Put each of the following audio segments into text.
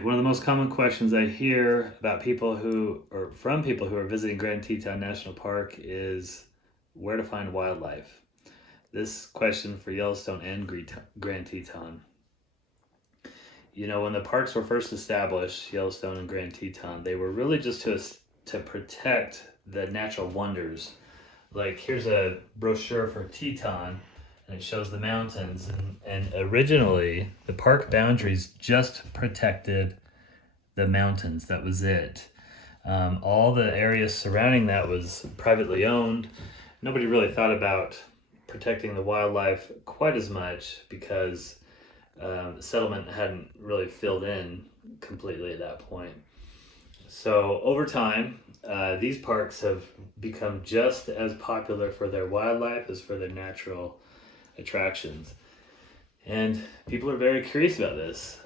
One of the most common questions I hear about people who, or from people who are visiting Grand Teton National Park is where to find wildlife. This question for Yellowstone and Grand Teton. You know, when the parks were first established, Yellowstone and Grand Teton, they were really just to protect the natural wonders. Like here's a brochure for Teton, and it shows the mountains. And originally, the park boundaries just protected the mountains. That was it. All the areas surrounding that was privately owned. Nobody really thought about protecting the wildlife quite as much because the settlement hadn't really filled in completely at that point. So over time, these parks have become just as popular for their wildlife as for their natural attractions. And people are very curious about this.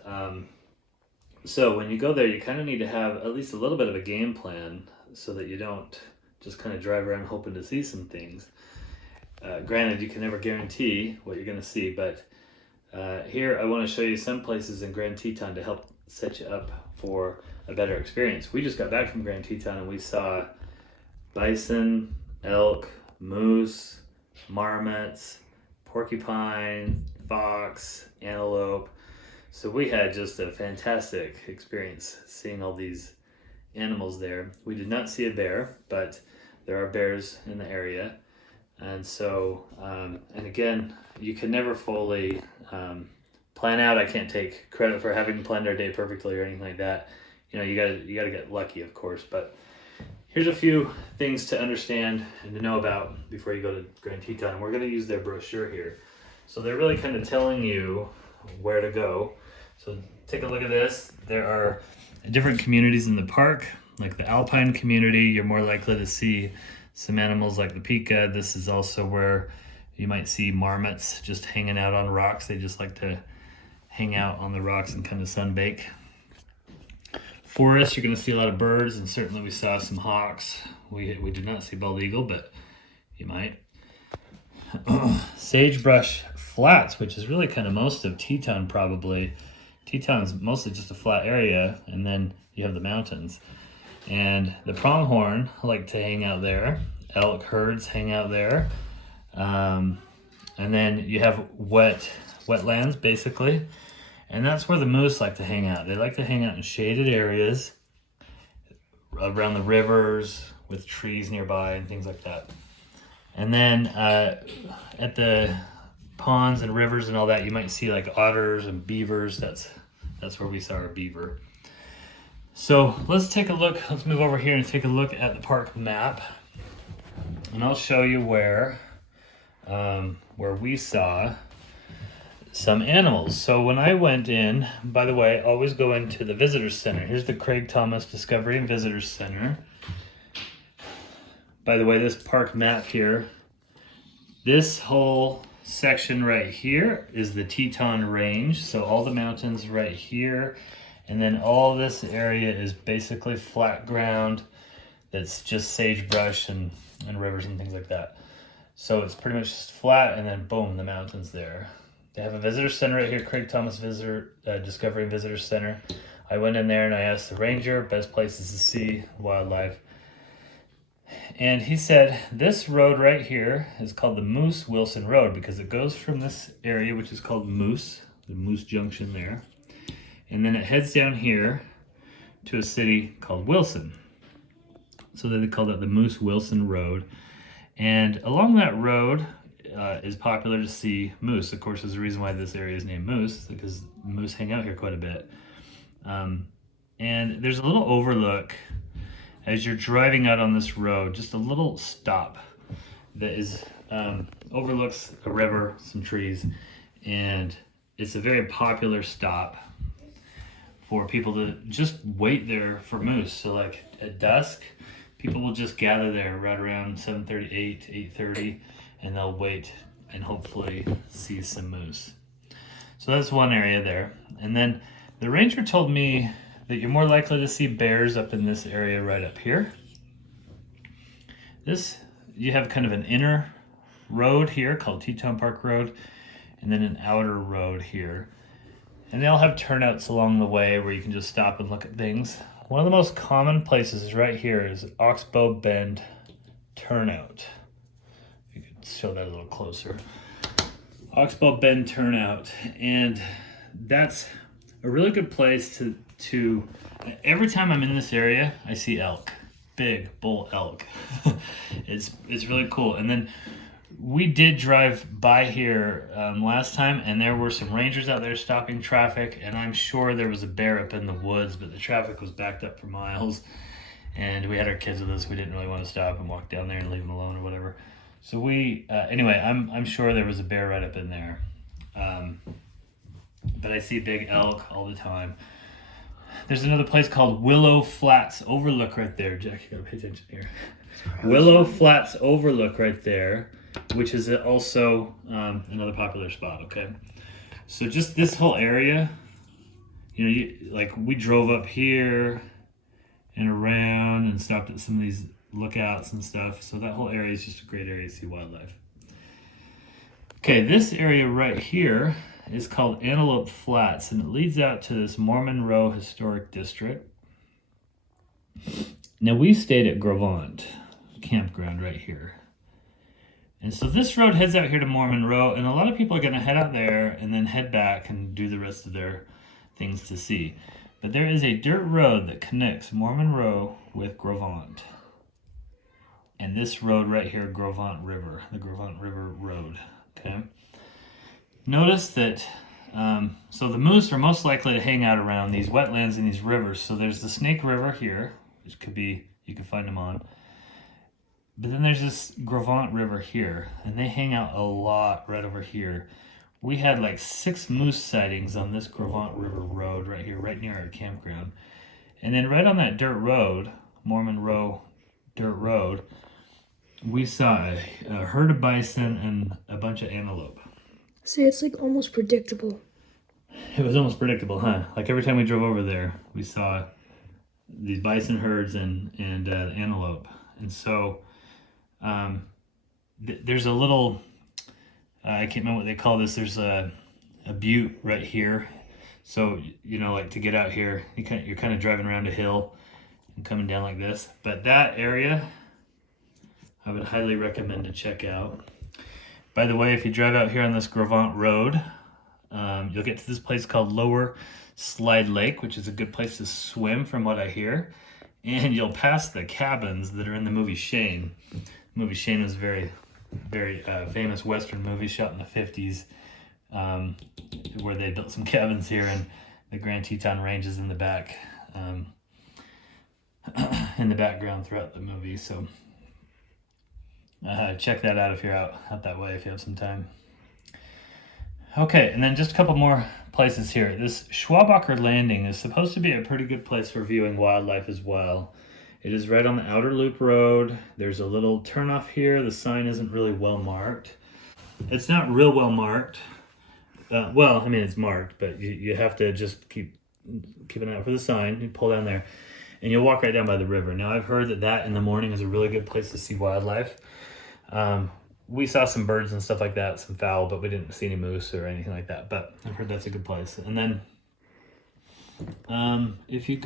So when you go there, you kind of need to have at least a little bit of a game plan so that you don't just kind of drive around hoping to see some things. Granted, you can never guarantee what you're going to see, but here I want to show you some places in Grand Teton to help set you up for a better experience. We just got back from Grand Teton and we saw bison, elk, moose, marmots, porcupine, fox, antelope. So we had just a fantastic experience seeing all these animals there. We did not see a bear, but there are bears in the area. And so, and again, you can never fully plan out. I can't take credit for having planned our day perfectly or anything like that. You know, you gotta get lucky, of course. But here's a few things to understand and to know about before you go to Grand Teton. And we're gonna use their brochure here. So they're really kind of telling you where to go. So take a look at this. There are different communities in the park, like the alpine community. You're more likely to see some animals like the pika. This is also where you might see marmots just hanging out on rocks. They just like to hang out on the rocks and kind of sunbake. Forest, you're going to see a lot of birds, and certainly we saw some hawks. We did not see bald eagle, but you might. Sagebrush Flats, which is really kind of most of Teton probably. Teton's mostly just a flat area, and then you have the mountains. And the pronghorn like to hang out there. Elk herds hang out there. And then you have wetlands, basically. And that's where the moose like to hang out. They like to hang out in shaded areas around the rivers with trees nearby and things like that. And then at the ponds and rivers and all that, you might see like otters and beavers. That's where we saw our beaver. So let's take a look. Let's move over here and take a look at the park map. And I'll show you where we saw some animals. So when I went in, by the way, always go into the Visitor Center. Here's the Craig Thomas Discovery and Visitor Center. By the way, this park map here, this whole section right here is the Teton Range. So all the mountains right here, and then all this area is basically flat ground that's just sagebrush and rivers and things like that. So it's pretty much just flat, and then boom, the mountains there. They have a visitor center right here, Craig Thomas Discovery and Visitor Center. I went in there and I asked the ranger, best places to see wildlife. And he said, this road right here is called the Moose Wilson Road because it goes from this area, which is called Moose, the Moose Junction there. And then it heads down here to a city called Wilson. So they call that the Moose Wilson Road. And along that road is popular to see moose. Of course, there's a reason why this area is named Moose, because moose hang out here quite a bit. And there's a little overlook as you're driving out on this road, just a little stop that is overlooks a river, some trees, and it's a very popular stop for people to just wait there for moose. So like at dusk, people will just gather there right around 7:30, 8:30, and they'll wait and hopefully see some moose. So that's one area there. And then the ranger told me that you're more likely to see bears up in this area right up here. You have kind of an inner road here called Teton Park Road, and then an outer road here. And they all have turnouts along the way where you can just stop and look at things. One of the most common places right here is Oxbow Bend Turnout. You could show that a little closer. Oxbow Bend Turnout, and that's a really good place to every time I'm in this area, I see elk, big bull elk. It's really cool. And then we did drive by here last time, and there were some rangers out there stopping traffic, and I'm sure there was a bear up in the woods, but the traffic was backed up for miles, and we had our kids with us. We didn't really want to stop and walk down there and leave them alone or whatever. So we, anyway, I'm sure there was a bear right up in there. But I see big elk all the time. There's another place called Willow Flats Overlook right there. Jack, you gotta pay attention here. Willow Flats Overlook right there, which is also another popular spot, okay? So just this whole area, like we drove up here and around and stopped at some of these lookouts and stuff. So that whole area is just a great area to see wildlife. Okay, this area right here is called Antelope Flats, and it leads out to this Mormon Row Historic District. Now we stayed at Grovant campground right here. And so this road heads out here to Mormon Row, and a lot of people are gonna head out there and then head back and do the rest of their things to see. But there is a dirt road that connects Mormon Row with Grovant. And this road right here, Grovant River, the Grovant River Road, okay? Notice that, so the moose are most likely to hang out around these wetlands and these rivers. So there's the Snake River here, which could be, you can find them on. But then there's this Grovant River here, and they hang out a lot right over here. We had like 6 moose sightings on this Grovant River Road right here, right near our campground. And then right on that dirt road, Mormon Row Dirt Road, we saw a herd of bison and a bunch of antelope. See, it's like almost predictable. It was almost predictable, huh? Like every time we drove over there, we saw these bison herds and antelope. And so there's a little, I can't remember what they call this. There's a butte right here. So, like to get out here, you're kind of driving around a hill and coming down like this. But that area, I would highly recommend to check out. By the way, if you drive out here on this Grovant Road, you'll get to this place called Lower Slide Lake, which is a good place to swim from what I hear. And you'll pass the cabins that are in the movie Shane. The movie Shane was a very, very famous Western movie shot in the 50s, where they built some cabins here, and the Grand Teton Range is in the back, in the background throughout the movie. So check that out if you're out that way, if you have some time. Okay, and then just a couple more places here. This Schwab Landing is supposed to be a pretty good place for viewing wildlife as well. It is right on the outer loop road. There's a little turnoff here. The sign isn't really well marked. It's not real well marked. Well, I mean, it's marked, but you have to just keep an eye out for the sign. You pull down there, and you'll walk right down by the river. Now, I've heard that in the morning is a really good place to see wildlife. We saw some birds and stuff like that, some fowl, but we didn't see any moose or anything like that. But I've heard that's a good place. And then, if you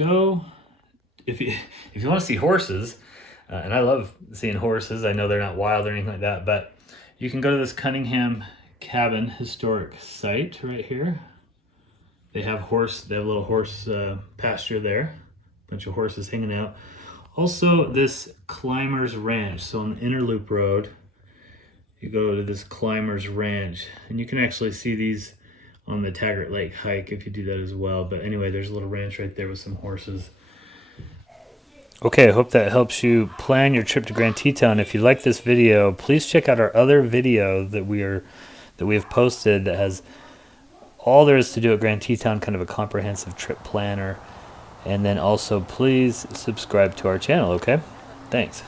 want to see horses, and I love seeing horses. I know they're not wild or anything like that, but you can go to this Cunningham Cabin historic site right here. They have a little horse pasture there, a bunch of horses hanging out. Also, this Climbers Ranch. So on the Inner Loop Road, you go to this Climbers Ranch, and you can actually see these on the Taggart Lake hike if you do that as well. But anyway, there's a little ranch right there with some horses. Okay, I hope that helps you plan your trip to Grand Teton. If you like this video, please check out our other video that we have posted that has all there is to do at Grand Teton, kind of a comprehensive trip planner. And then also please subscribe to our channel, okay? Thanks.